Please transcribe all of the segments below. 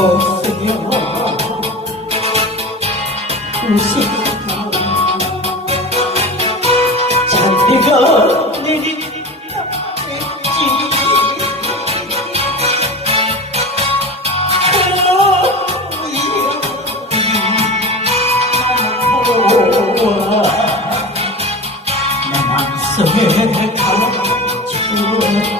없으며 우습다 잔해가 내린다 내 남성의 가죽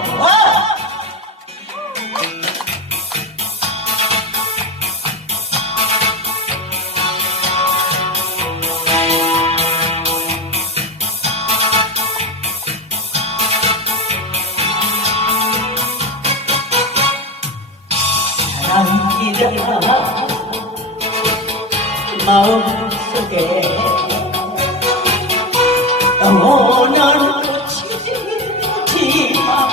사랑이라 마음속에 영원한 치지마.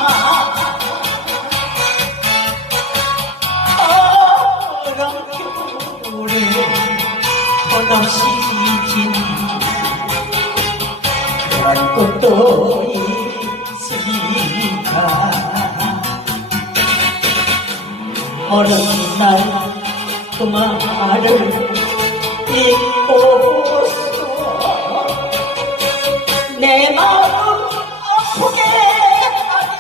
어렵게 번없이 진 그런 것도 있으니까 어느 날그 말을 잊고서 내 마음 아프게 하며.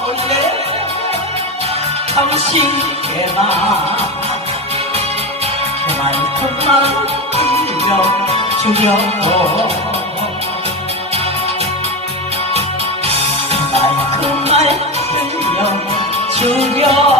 몰래 당신에만 그만큼만 들려주려고 주려